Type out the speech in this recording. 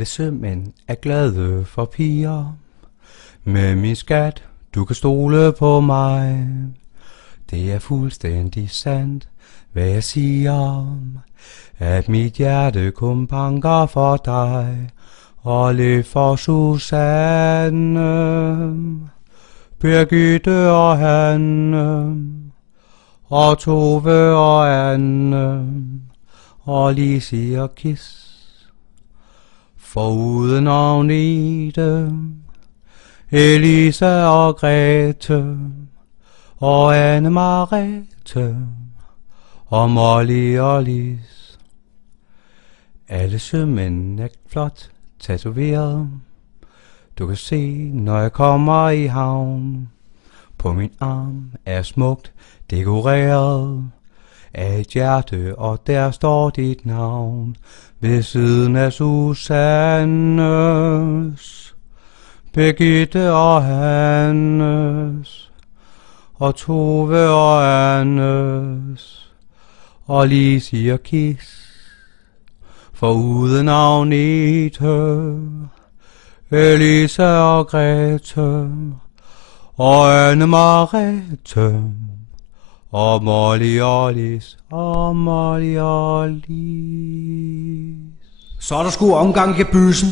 Alle sømænd er glade for piger. Med min skat, du kan stole på mig. Det er fuldstændig sandt, hvad jeg siger. At mit hjerte kun banker for dig. Og lidt for Susanne, Birgitte og Hanne, og Tove og Anne, og Lise og Kis. Foruden Agnete, Elisa og Grete, og Anne-Marete, og Molly og Lis. Alle sømænd er flot tatoveret. Du kan se, når jeg kommer i havn. På min arm er smukt dekoreret af et hjerte, og der står dit navn. Ved siden af Susannes, Birgitte og Hannes, og Tove og Annes, og Lise og Kis. Foruden Agnete, Elisa og Grete, og Anne-Marete, og Molly og Lis, og Molly og Lis. Så er der sgu omgang i bysen.